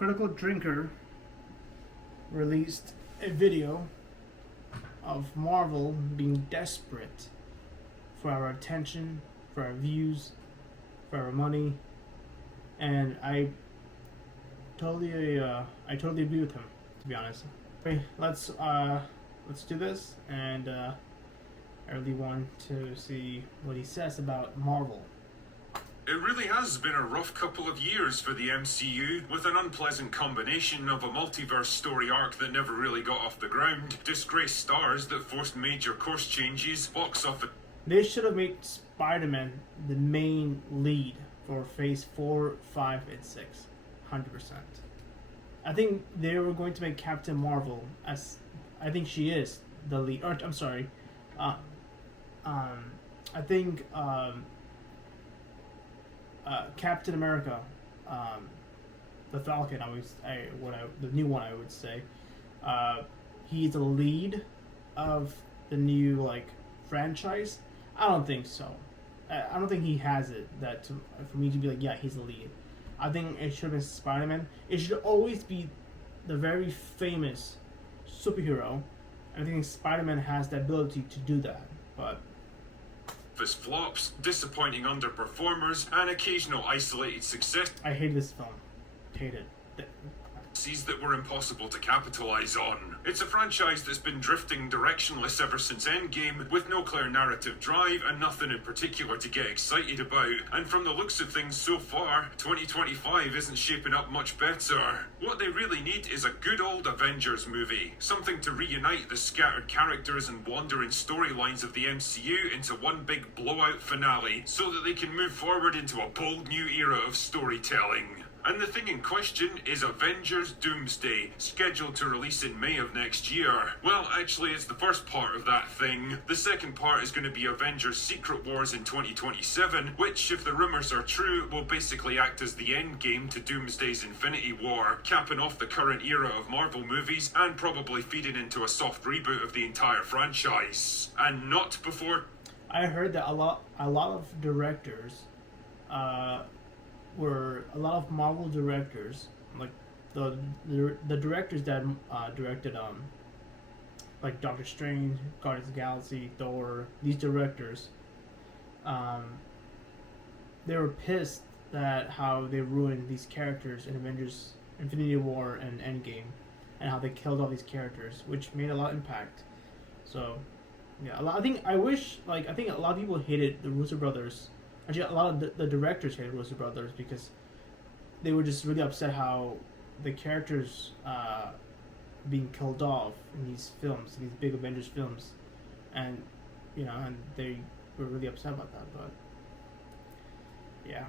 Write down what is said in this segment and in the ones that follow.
Critical Drinker released a video of Marvel being desperate for our attention, for our views, for our money, and I totally agree with him, to be honest. Okay, let's do this, and I really want to see what he says about Marvel. It really has been a rough couple of years for the MCU, with an unpleasant combination of a multiverse story arc that never really got off the ground, disgraced stars that forced major course changes, box office. They should have made Spider-Man the main lead for Phase 4, 5, and 6. 100%. I think they were going to make Captain Marvel as... I think she is the lead. Or, I'm sorry. I think... Captain America, the Falcon. The new one, I would say. He's the lead of the new franchise. I don't think so. I don't think he has it for me to be like, yeah, he's the lead. I think it should have been Spider-Man. It should always be the very famous superhero. I think Spider-Man has the ability to do that, but. Flops, disappointing underperformers, and occasional isolated success. I hate this film. Hate it. That were impossible to capitalize on. It's a franchise that's been drifting directionless ever since Endgame, with no clear narrative drive and nothing in particular to get excited about. And from the looks of things so far, 2025 isn't shaping up much better. What they really need is a good old Avengers movie, something to reunite the scattered characters and wandering storylines of the MCU into one big blowout finale, so that they can move forward into a bold new era of storytelling. And the thing in question is Avengers Doomsday, scheduled to release in May of next year. Well, actually, it's the first part of that thing. The second part is going to be Avengers Secret Wars in 2027, which, if the rumours are true, will basically act as the endgame to Doomsday's Infinity War, capping off the current era of Marvel movies and probably feeding into a soft reboot of the entire franchise. And not before... I heard that a lot of directors, were a lot of Marvel directors, like the directors that directed like Doctor Strange, Guardians of the Galaxy, Thor. These directors, they were pissed at how they ruined these characters in Avengers Infinity War and Endgame, and how they killed all these characters, which made a lot of impact. So, yeah, I think a lot of people hated the Russo brothers. Actually, a lot of the directors hated Russo brothers because they were just really upset how the characters being killed off in these films, these big Avengers films, and and they were really upset about that. But yeah.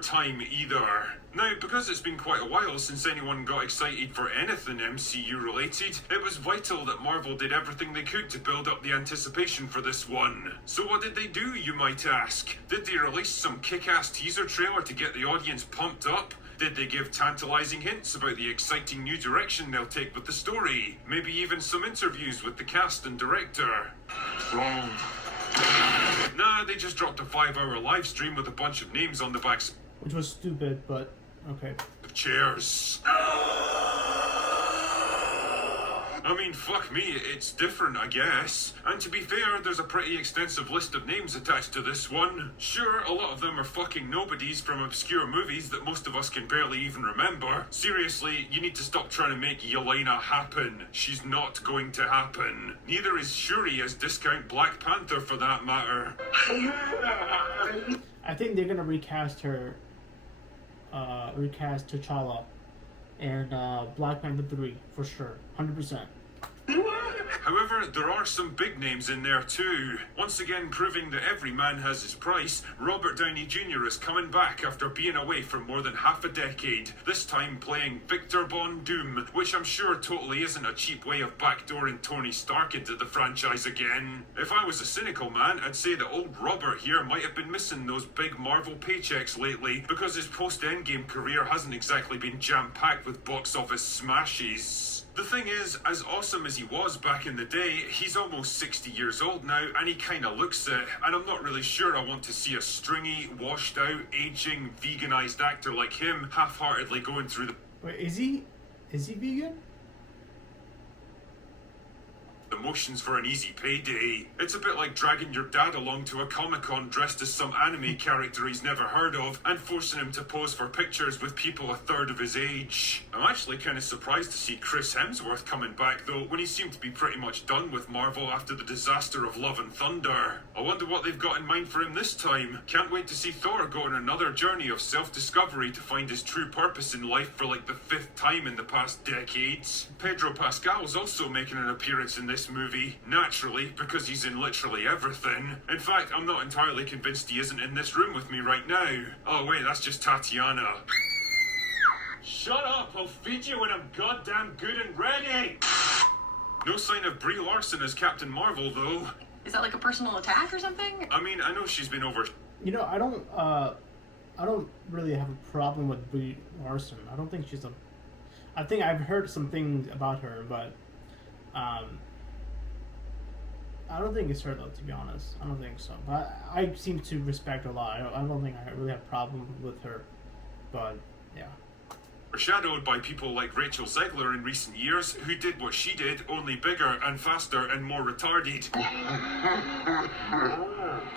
Time either. Now, because it's been quite a while since anyone got excited for anything MCU related, it was vital that Marvel did everything they could to build up the anticipation for this one. So what did they do, you might ask? Did they release some kick-ass teaser trailer to get the audience pumped up? Did they give tantalizing hints about the exciting new direction they'll take with the story? Maybe even some interviews with the cast and director? Wrong. Nah, they just dropped a 5-hour live stream with a bunch of names on the backs. Which was stupid, but okay. Cheers. I mean, fuck me, it's different, I guess. And to be fair, there's a pretty extensive list of names attached to this one. Sure, a lot of them are fucking nobodies from obscure movies that most of us can barely even remember. Seriously, you need to stop trying to make Yelena happen. She's not going to happen. Neither is Shuri as discount Black Panther for that matter. I think they're gonna recast her, recast T'Challa and Black Panther 3 for sure, 100%. However, there are some big names in there too. Once again proving that every man has his price, Robert Downey Jr. is coming back after being away for more than half a decade, this time playing Victor Von Doom, which I'm sure totally isn't a cheap way of backdooring Tony Stark into the franchise again. If I was a cynical man, I'd say that old Robert here might have been missing those big Marvel paychecks lately, because his post-Endgame career hasn't exactly been jam-packed with box office smashes. The thing is, as awesome as he was back in the day, he's almost 60 years old now, and he kinda looks it, and I'm not really sure I want to see a stringy, washed out, aging, veganized actor like him half-heartedly going through Wait, is he vegan? the motions for an easy payday. It's a bit like dragging your dad along to a Comic-Con dressed as some anime character he's never heard of and forcing him to pose for pictures with people a third of his age. I'm actually kind of surprised to see Chris Hemsworth coming back though, when he seemed to be pretty much done with Marvel after the disaster of Love and Thunder. I wonder what they've got in mind for him this time. Can't wait to see Thor go on another journey of self-discovery to find his true purpose in life for like the 5th time in the past decades. Pedro Pascal's also making an appearance in this movie, naturally, because he's in literally everything. In fact, I'm not entirely convinced he isn't in this room with me right now. Oh wait, that's just Tatiana. Shut up, I'll feed you when I'm goddamn good and ready! No sign of Brie Larson as Captain Marvel, though. Is that like a personal attack or something? I mean, I know she's been over... You know, I don't really have a problem with Brie Larson. I don't think she's a... I think I've heard some things about her, but I don't think it's her though, to be honest. I don't think so. But I seem to respect her a lot. I don't think I really have a problem with her. But yeah. Shadowed by people like Rachel Zegler in recent years, who did what she did, only bigger and faster and more retarded.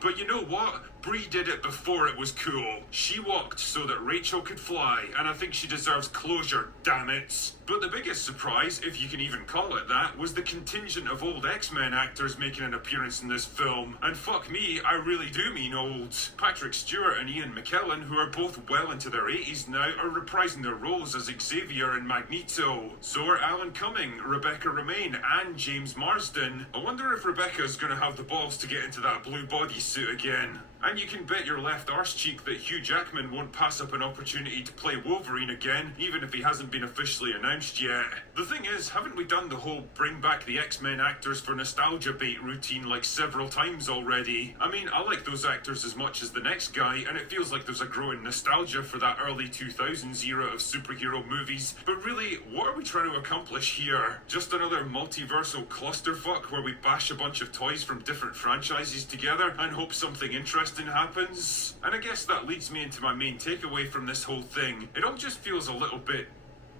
But you know what? Brie did it before it was cool. She walked so that Rachel could fly, and I think she deserves closure, damn it. But the biggest surprise, if you can even call it that, was the contingent of old X-Men actors making an appearance in this film. And fuck me, I really do mean old. Patrick Stewart and Ian McKellen, who are both well into their 80s now, are reprising their roles as Xavier and Magneto. So are Alan Cumming, Rebecca Romijn, and James Marsden. I wonder if Rebecca's gonna have the balls to get into that blue bodysuit again. And you can bet your left arse cheek that Hugh Jackman won't pass up an opportunity to play Wolverine again, even if he hasn't been officially announced yet. The thing is, haven't we done the whole bring back the X-Men actors for nostalgia bait routine like several times already? I mean, I like those actors as much as the next guy, and it feels like there's a growing nostalgia for that early 2000s era of superhero movies. But really, what are we trying to accomplish here? Just another multiversal clusterfuck where we bash a bunch of toys from different franchises together and hope something interesting happens? And I guess that leads me into my main takeaway from this whole thing. It all just feels a little bit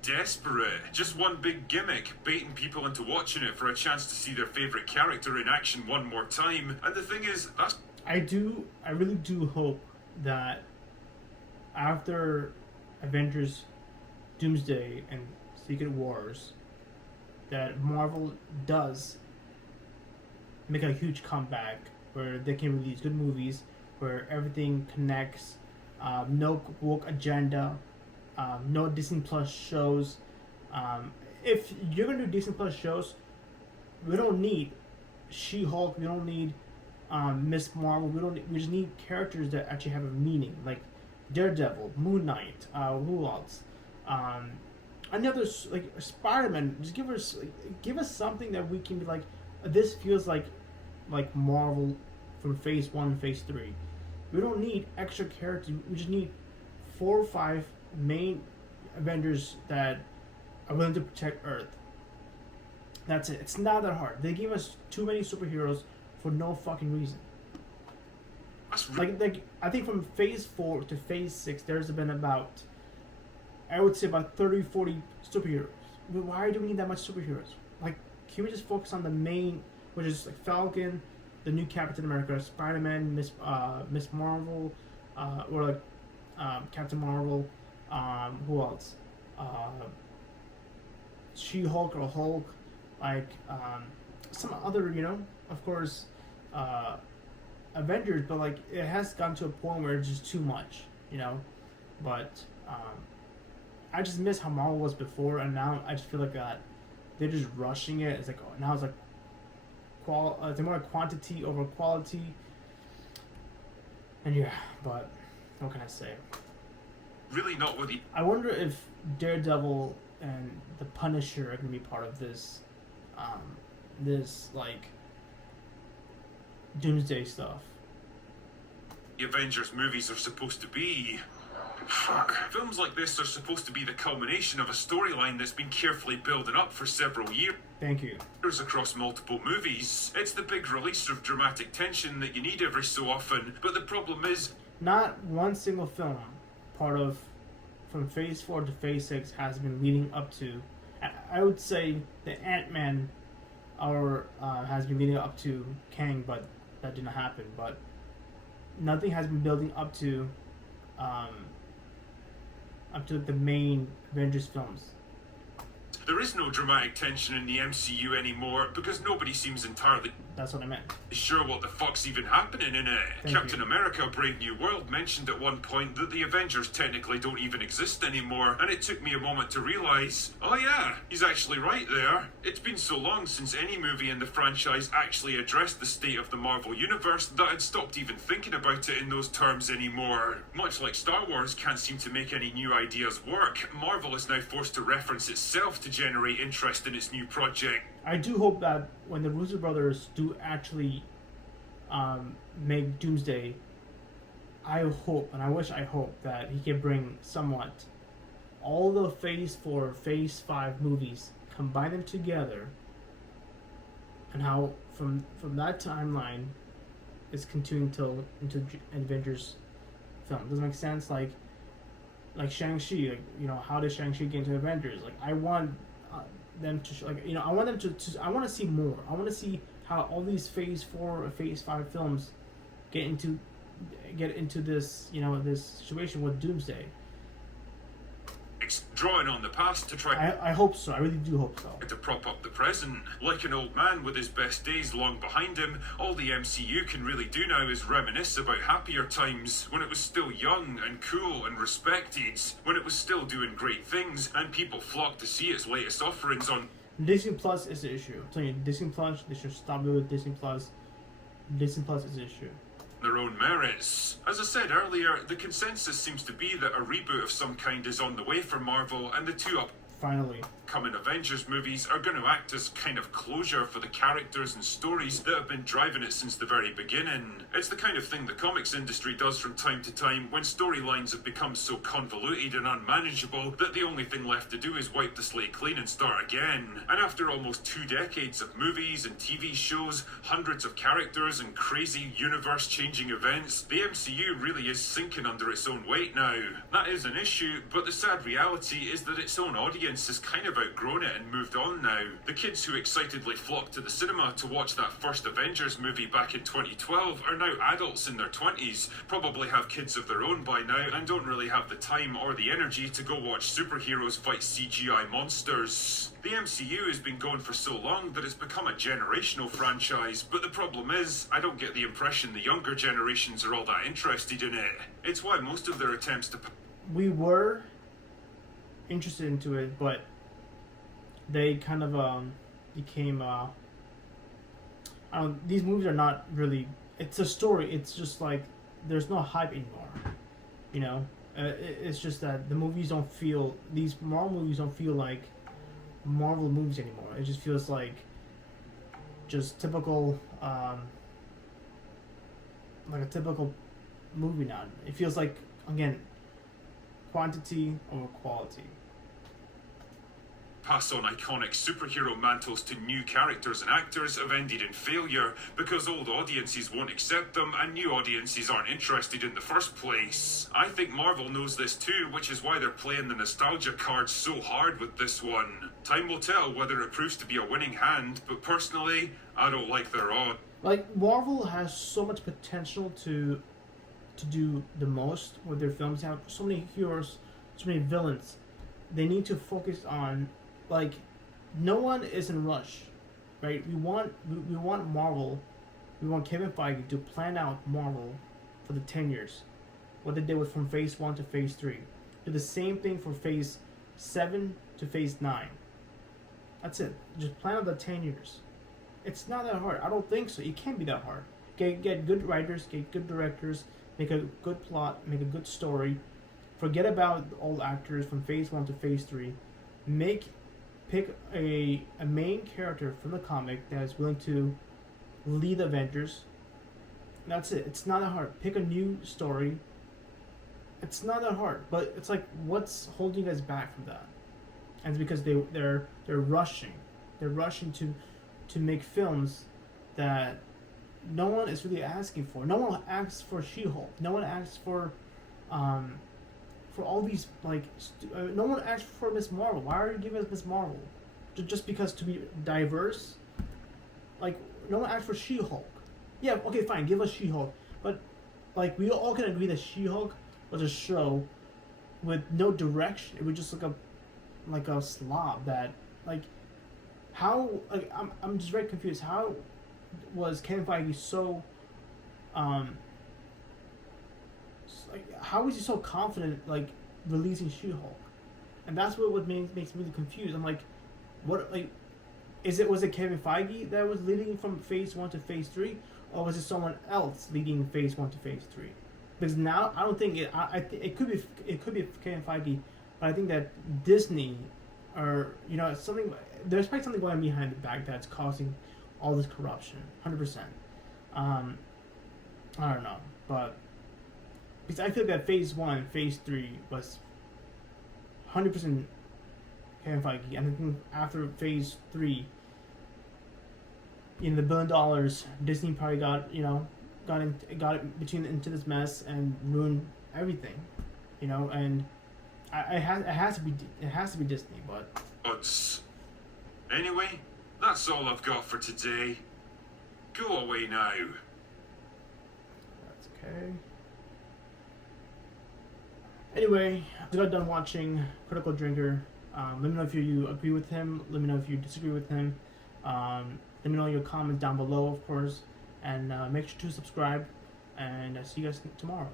desperate. Just one big gimmick, baiting people into watching it for a chance to see their favourite character in action one more time. And the thing is, that's... I really do hope that after Avengers Doomsday and Secret Wars, that Marvel does make a huge comeback where they can release good movies, where everything connects, no woke agenda, no Disney Plus shows. If you're gonna do Disney Plus shows, we don't need She-Hulk. We don't need Miss Marvel. We just need characters that actually have a meaning, like Daredevil, Moon Knight, who else? Any others, like Spider-Man. Just give us something that we can be like. This feels like Marvel from Phase 1 and Phase 3. We don't need extra characters. We just need 4 or 5 main Avengers that are willing to protect Earth. That's it. It's not that hard. They give us too many superheroes for no fucking reason. Like I think from Phase 4 to Phase 6, there's been about, I would say about 30, 40 superheroes. But why do we need that much superheroes? Like, can we just focus on the main, which is like Falcon, the new Captain America, Spider-Man, Miss Marvel, or like Captain Marvel, who else? She-Hulk or Hulk, like some other, of course, Avengers, but like it has gotten to a point where it's just too much, But I just miss how Marvel was before, and now I just feel like that they're just rushing it. It's like now it's like it's more like quantity over quality, and yeah. But what can I say? Really not what he... I wonder if Daredevil and the Punisher are gonna be part of this, this like Doomsday stuff. The Avengers movies are supposed to be. Fuck. Films like this are supposed to be the culmination of a storyline that's been carefully building up for several years. Thank you. Across multiple movies. It's the big release of dramatic tension that you need every so often, but the problem is not one single film from Phase 4 to Phase 6 has been leading up to. I would say the Ant-Man has been leading up to Kang, but that didn't happen. But nothing has been building up to the main Avengers films. there is no dramatic tension in the MCU anymore because nobody seems entirely That's what I meant. sure what the fuck's even happening in it. Thank Captain you. America Brave New World mentioned at one point that the Avengers technically don't even exist anymore, and it took me a moment to realise, oh yeah, he's actually right there. It's been so long since any movie in the franchise actually addressed the state of the Marvel Universe that I'd stopped even thinking about it in those terms anymore. Much like Star Wars can't seem to make any new ideas work, Marvel is now forced to reference itself to generate interest in its new project. I do hope that when the Russo brothers do actually make Doomsday, I hope that he can bring somewhat all the Phase 4, Phase 5 movies, combine them together, and how from that timeline is continuing into Avengers film. Does it make sense? Like Shang-Chi, how does Shang-Chi get into Avengers? Like, I want them to I want them to I want to see more. I want to see how all these Phase 4 or Phase 5 films get into this this situation with Doomsday. Drawing on the past to try I hope so. I really do hope so. to prop up the present. Like an old man with his best days long behind him, all the MCU can really do now is reminisce about happier times when it was still young and cool and respected, when it was still doing great things and people flocked to see its latest offerings on Disney Plus is the issue. I'm telling you, Disney Plus, they should stop doing Disney Plus. Disney Plus is the issue. their own merits. As I said earlier, the consensus seems to be that a reboot of some kind is on the way for Marvel, and the two Finally. upcoming Avengers movies are going to act as kind of closure for the characters and stories that have been driving it since the very beginning. It's the kind of thing the comics industry does from time to time when storylines have become so convoluted and unmanageable that the only thing left to do is wipe the slate clean and start again. And after almost 2 decades of movies and TV shows, hundreds of characters and crazy universe-changing events, the MCU really is sinking under its own weight now. That is an issue, but the sad reality is that its own audience has kind of outgrown it and moved on now. The kids who excitedly flocked to the cinema to watch that first Avengers movie back in 2012 are now adults in their 20s, probably have kids of their own by now, and don't really have the time or the energy to go watch superheroes fight CGI monsters. The MCU has been going for so long that it's become a generational franchise, but the problem is, I don't get the impression the younger generations are all that interested in it. It's why most of their attempts to We were interested into it, but they kind of became these movies are not really, it's a story, it's just like there's no hype anymore, it's just that the movies don't feel, these Marvel movies don't feel like Marvel movies anymore. It just feels like just typical like a typical movie now. It feels like, again, quantity over quality. pass on iconic superhero mantles to new characters and actors have ended in failure because old audiences won't accept them and new audiences aren't interested in the first place. I think Marvel knows this too, which is why they're playing the nostalgia card so hard with this one. Time will tell whether it proves to be a winning hand, but personally, I don't like their odds. Like, Marvel has so much potential to do the most with their films. They have so many heroes, so many villains. They need to focus on, like, no one is in a rush, right? We want Marvel, we want Kevin Feige to plan out Marvel for the 10 years. What they did with from Phase 1 to Phase 3. Do the same thing for Phase 7 to Phase 9. That's it. Just plan out the 10 years. It's not that hard. I don't think so. It can't be that hard. Get good writers, get good directors, make a good plot, make a good story. Forget about old actors from Phase 1 to Phase 3. Pick a main character from the comic that is willing to lead the Avengers. That's it. It's not that hard. Pick a new story it's not that hard, but it's like, what's holding you guys back from that? And it's because they're rushing, to make films that no one is really asking for. No one asks for She-Hulk. No one asks for all these like. No one asks for Miss Marvel. Why are you giving us Miss Marvel? Just because to be diverse? Like, no one asked for She-Hulk. Yeah, okay, fine, give us She-Hulk. But like, we all can agree that She-Hulk was a show with no direction. It was just like a slob that, like, how, like, I'm just very confused. How was Kevin Feige so like, how was he so confident, like, releasing She-Hulk? And that's what makes me really confused. I'm like, what, like, was it Kevin Feige that was leading from phase 1 to phase 3, or was it someone else leading phase 1 to phase 3? Because now I don't think it. It could be Kevin Feige, but I think that Disney, or something. There's probably something going behind the back that's causing all this corruption. 100%. I don't know, but because I feel that phase 1, phase 3 was 100% Kevin Feige, and I think after phase 3, the $1 billion, Disney probably got it into this mess and ruined everything, and it has to be Disney, but anyway, that's all I've got for today. Go away now. That's okay. Anyway, I got done watching Critical Drinker. Let me know if you agree with him. Let me know if you disagree with him. Let me know your comments down below, of course. And make sure to subscribe. And see you guys tomorrow.